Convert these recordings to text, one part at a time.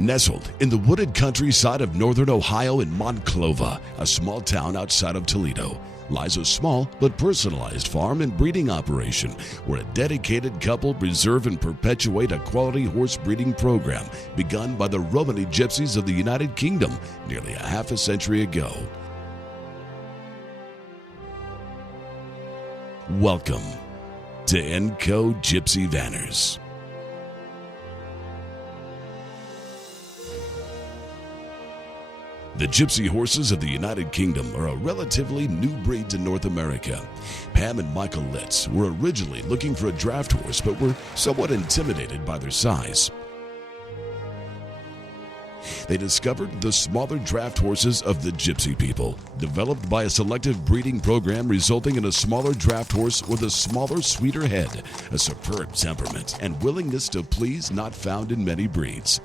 Nestled in the wooded countryside of northern Ohio in Monclova, a small town outside of Toledo, lies a small but personalized farm and breeding operation where a dedicated couple preserve and perpetuate a quality horse breeding program begun by the Romany Gypsies of the United Kingdom nearly a half a century ago. Welcome to Enco Gypsy Vanners. The Gypsy horses of the United Kingdom are a relatively new breed to North America. Pam and Michael Litz were originally looking for a draft horse but were somewhat intimidated by their size. They discovered the smaller draft horses of the Gypsy people, developed by a selective breeding program resulting in a smaller draft horse with a smaller, sweeter head, a superb temperament, and willingness to please not found in many breeds.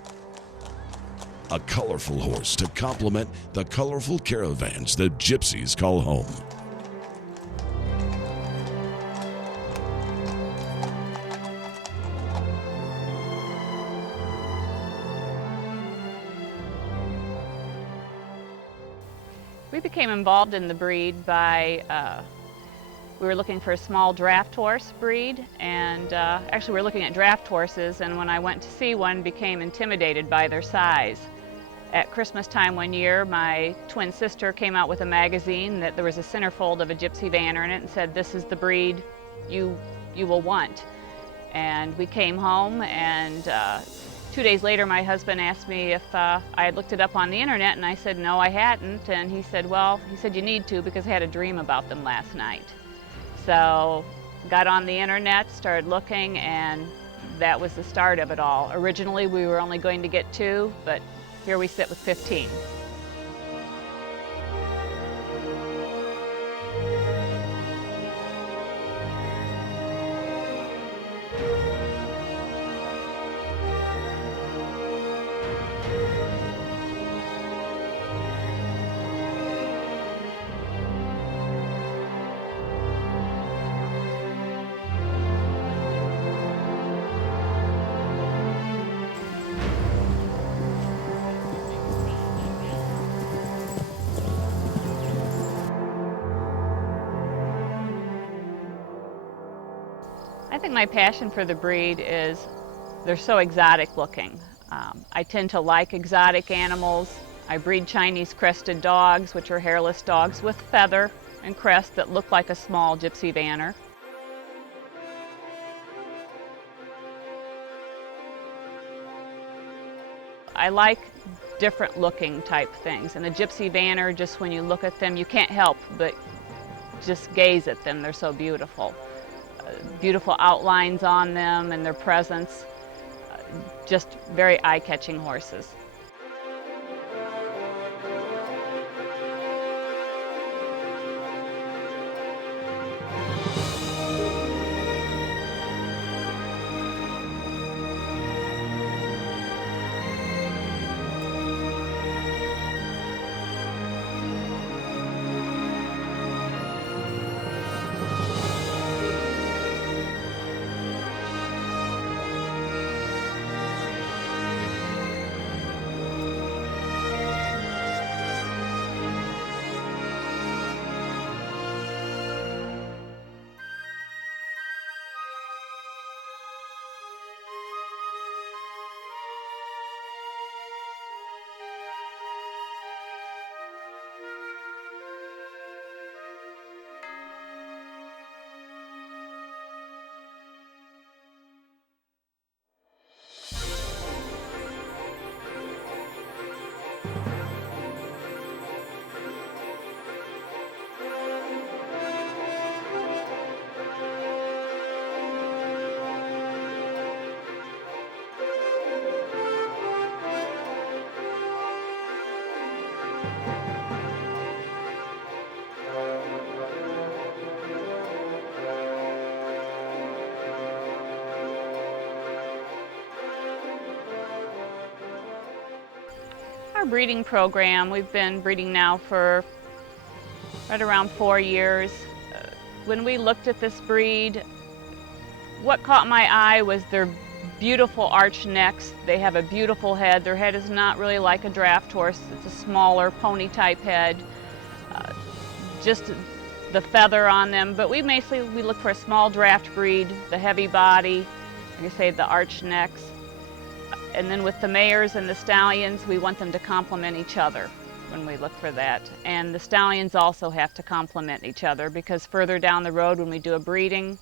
A colorful horse to complement the colorful caravans that Gypsies call home. We became involved in the breed by, we were looking for a small draft horse breed, and actually we were looking at draft horses, and when I went to see one, became intimidated by their size. At Christmas time one year, my twin sister came out with a magazine that there was a centerfold of a Gypsy Vanner in it and said, "This is the breed you will want." And we came home, and 2 days later my husband asked me if I had looked it up on the internet, and I said no, I hadn't. And he said, well, you need to, because I had a dream about them last night. So got on the internet, started looking, and that was the start of it all. Originally we were only going to get 2, but here we sit with 15. I think my passion for the breed is they're so exotic looking. I tend to like exotic animals. I breed Chinese crested dogs, which are hairless dogs with feather and crest that look like a small Gypsy Vanner. I like different looking type things, and the Gypsy Vanner, just when you look at them, you can't help but just gaze at them. They're so beautiful. Beautiful outlines on them and their presence, just very eye-catching horses. Our breeding program, we've been breeding now for right around 4 years. When we looked at this breed, what caught my eye was their beautiful arched necks. They have a beautiful head. Their head is not really like a draft horse. It's a smaller pony type head. Just the feather on them, but we look for a small draft breed, the heavy body, like I say, the arched necks. And then with the mares and the stallions, we want them to complement each other when we look for that. And the stallions also have to complement each other, because further down the road when we do a breeding,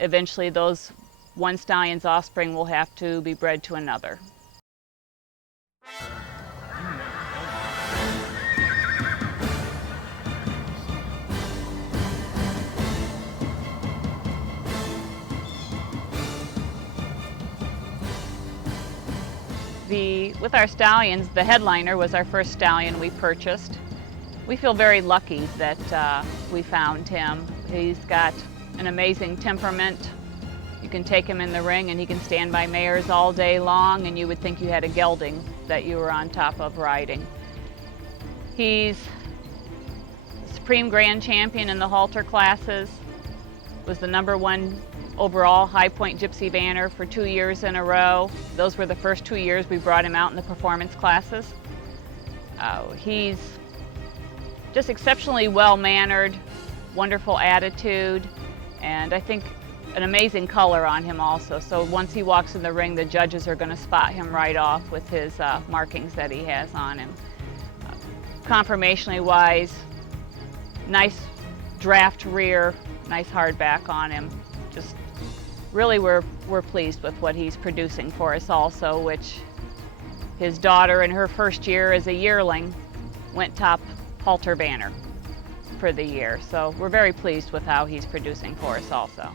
eventually those one stallion's offspring will have to be bred to another. With our stallions, the headliner was our first stallion we purchased. We feel very lucky that we found him. He's got an amazing temperament. You can take him in the ring and he can stand by mares all day long, and you would think you had a gelding that you were on top of riding. He's Supreme Grand Champion in the halter classes, was the #1 overall High Point Gypsy Vanner for 2 years in a row. Those were the first 2 years we brought him out in the performance classes. He's just exceptionally well-mannered, wonderful attitude, and I think an amazing color on him also. So once he walks in the ring, the judges are going to spot him right off with his markings that he has on him. Conformationally wise, nice draft rear, nice hard back on him. Just really we're pleased with what he's producing for us also, which his daughter in her first year as a yearling went top halter banner for the year. So we're very pleased with how he's producing for us also.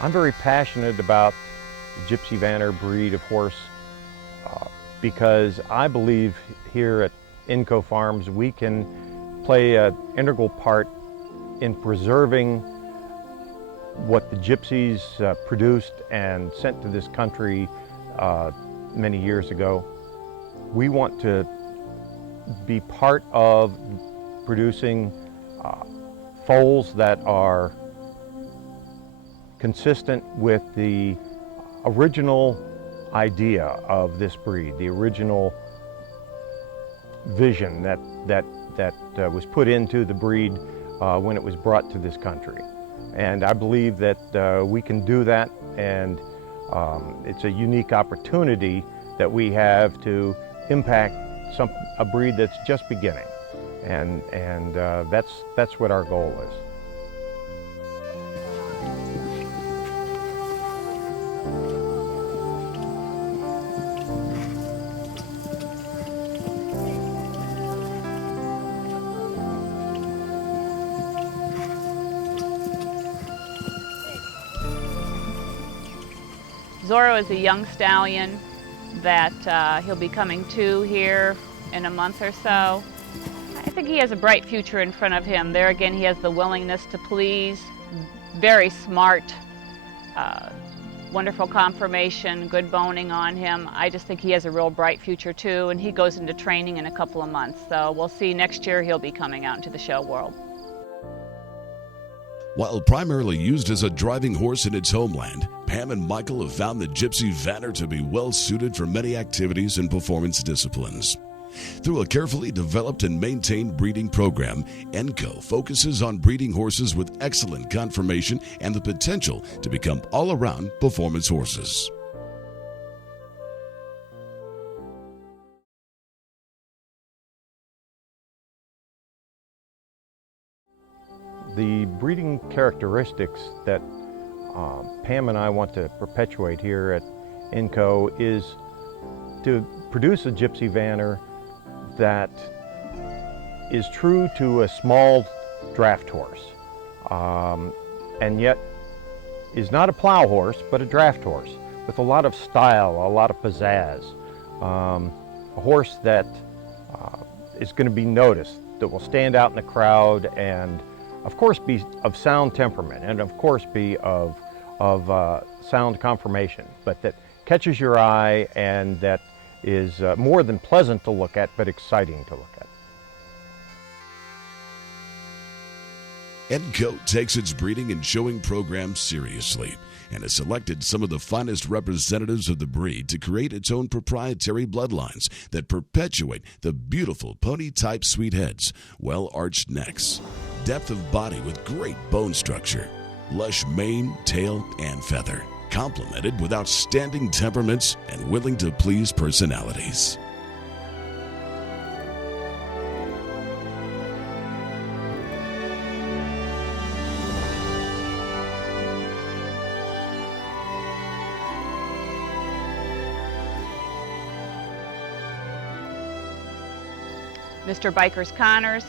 I'm very passionate about the Gypsy Vanner breed of horse because I believe here at Inco Farms we can play an integral part in preserving what the gypsies produced and sent to this country many years ago. We want to be part of producing foals that are consistent with the original idea of this breed, the original vision that was put into the breed when it was brought to this country. And I believe that we can do that, and it's a unique opportunity that we have to impact a breed that's just beginning, and that's what our goal is. Zorro is a young stallion that he'll be coming to here in a month or so. I think he has a bright future in front of him. There again, he has the willingness to please, very smart, wonderful conformation, good boning on him. I just think he has a real bright future too, and he goes into training in a couple of months. So we'll see next year he'll be coming out into the show world. While primarily used as a driving horse in its homeland, Pam and Michael have found the Gypsy Vanner to be well suited for many activities and performance disciplines. Through a carefully developed and maintained breeding program, ENCO focuses on breeding horses with excellent conformation and the potential to become all-around performance horses. The breeding characteristics that Pam and I want to perpetuate here at ENCO is to produce a Gypsy Vanner that is true to a small draft horse, and yet is not a plow horse, but a draft horse with a lot of style, a lot of pizzazz. A horse that is going to be noticed, that will stand out in the crowd, and of course be of sound temperament, and of course be of sound conformation, but that catches your eye and that is more than pleasant to look at, but exciting to look at. ENCO takes its breeding and showing program seriously and has selected some of the finest representatives of the breed to create its own proprietary bloodlines that perpetuate the beautiful pony-type sweet heads, well-arched necks, depth of body with great bone structure, lush mane, tail, and feather, complemented with outstanding temperaments and willing to please personalities. Mr. Bikers Connors,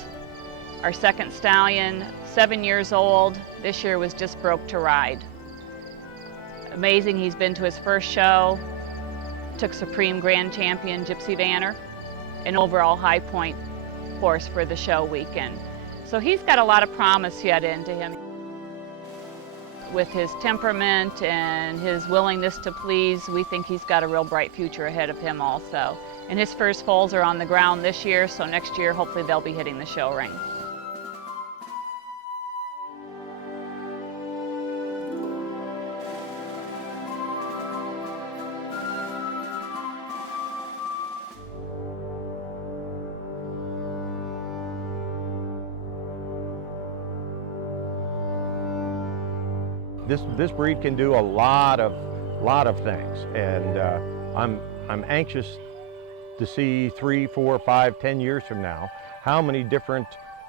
our second stallion, 7 years old. This year was just broke to ride. Amazing, he's been to his first show, took Supreme Grand Champion Gypsy Vanner, an overall high point horse for the show weekend. So he's got a lot of promise yet into him. With his temperament and his willingness to please, we think he's got a real bright future ahead of him also. And his first foals are on the ground this year, so next year hopefully they'll be hitting the show ring. This breed can do a lot of things, and I'm anxious to see 3, 4, 5, 10 years from now how many different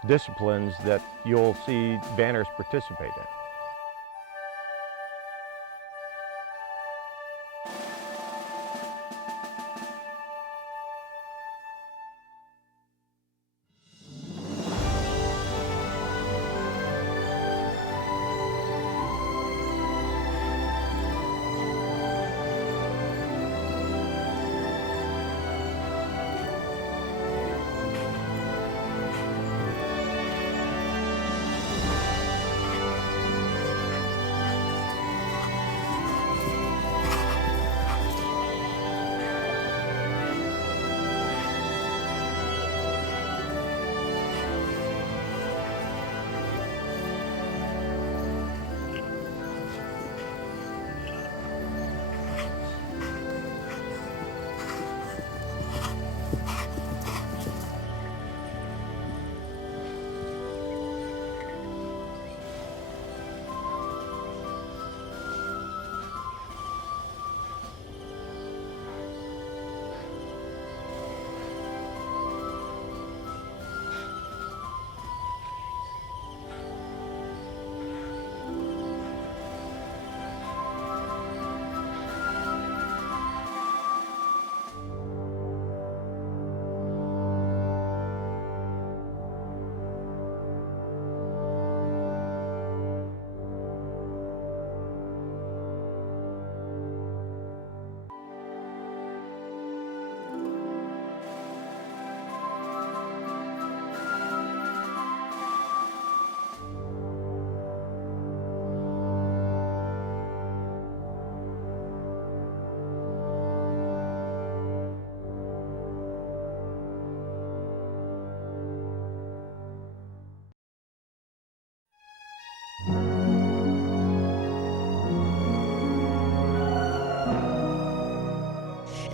disciplines that you'll see Vanners participate in.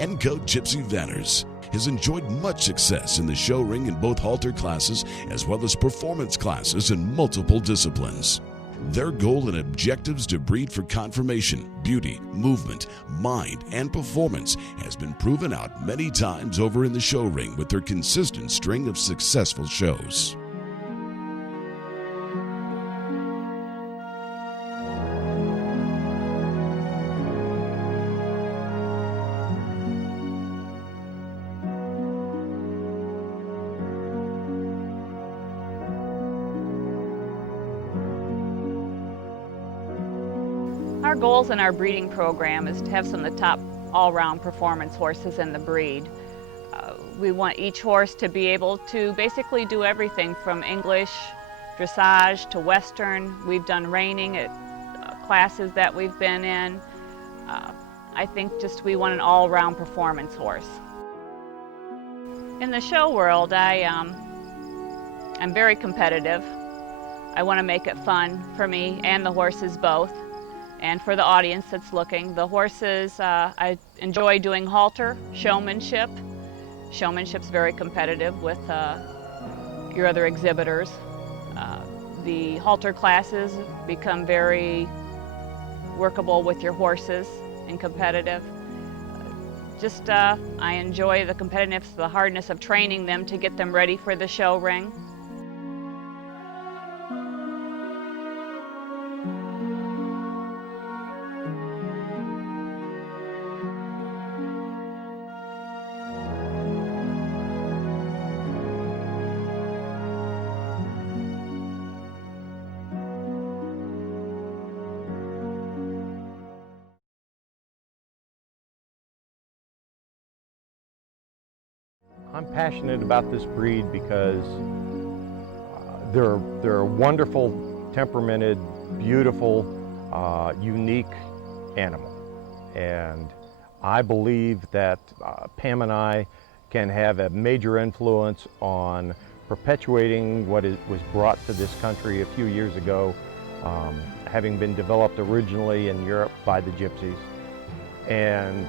Enco Gypsy Vanners has enjoyed much success in the show ring in both halter classes as well as performance classes in multiple disciplines. Their goal and objectives to breed for conformation, beauty, movement, mind, and performance has been proven out many times over in the show ring with their consistent string of successful shows. Our goals in our breeding program is to have some of the top all-round performance horses in the breed. We want each horse to be able to basically do everything from English, dressage to Western. We've done reining at classes that we've been in. I think just we want an all-round performance horse. In the show world, I'm very competitive. I want to make it fun for me and the horses both. And for the audience that's looking, the horses, I enjoy doing halter, showmanship. Showmanship's very competitive with your other exhibitors. The halter classes become very workable with your horses and competitive. I enjoy the competitiveness, the hardness of training them to get them ready for the show ring. I'm passionate about this breed because they're a wonderful, temperamented, beautiful, unique animal. And I believe that Pam and I can have a major influence on perpetuating what was brought to this country a few years ago, having been developed originally in Europe by the Gypsies. And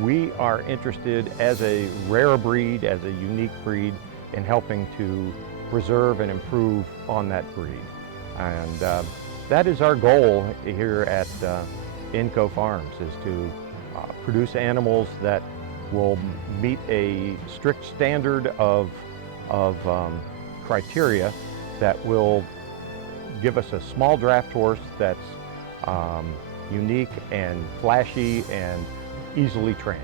we are interested as a rare breed, as a unique breed, in helping to preserve and improve on that breed. And that is our goal here at Enco Farms, is to produce animals that will meet a strict standard of criteria that will give us a small draft horse that's unique and flashy and easily trained.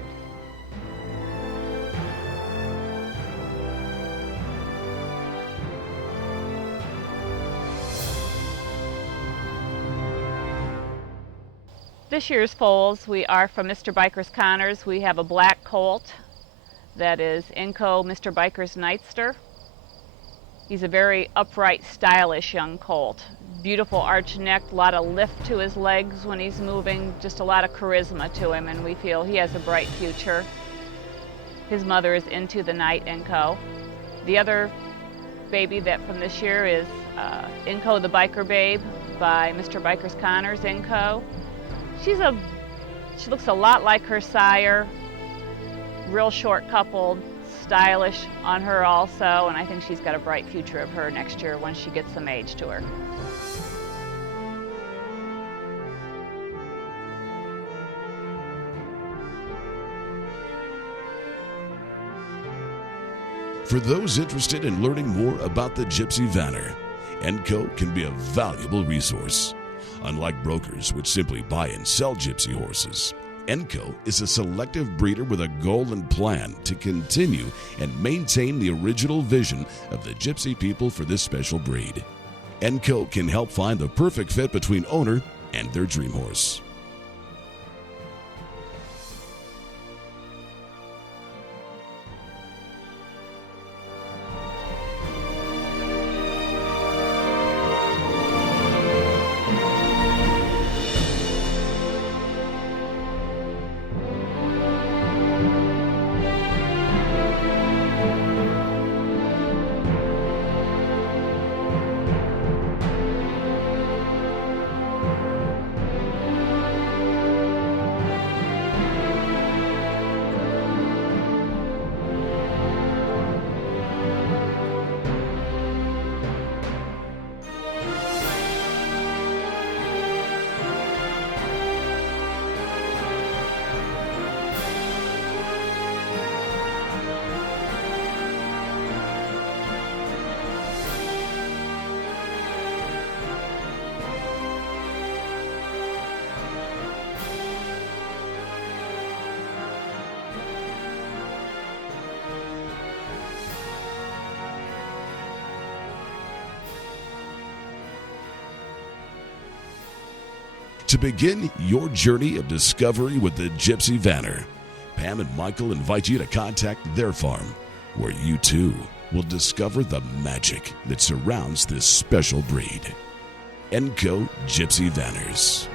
This year's foals, we are from Mr. Biker's Connors. We have a black colt that is Enco Mr. Biker's Nightster. He's a very upright, stylish young colt. Beautiful arched neck, a lot of lift to his legs when he's moving, just a lot of charisma to him, and we feel he has a bright future. His mother is Into the Night Enco. The other baby that from this year is Enco the Biker Babe by Mr. Biker's Connors Enco. She looks a lot like her sire, real short coupled, stylish on her also, and I think she's got a bright future of her next year once she gets some age to her. For those interested in learning more about the Gypsy Vanner, Enco can be a valuable resource. Unlike brokers, which simply buy and sell gypsy horses, Enco is a selective breeder with a goal and plan to continue and maintain the original vision of the gypsy people for this special breed. Enco can help find the perfect fit between owner and their dream horse. To begin your journey of discovery with the Gypsy Vanner, Pam and Michael invite you to contact their farm, where you too will discover the magic that surrounds this special breed. Enco Gypsy Vanners.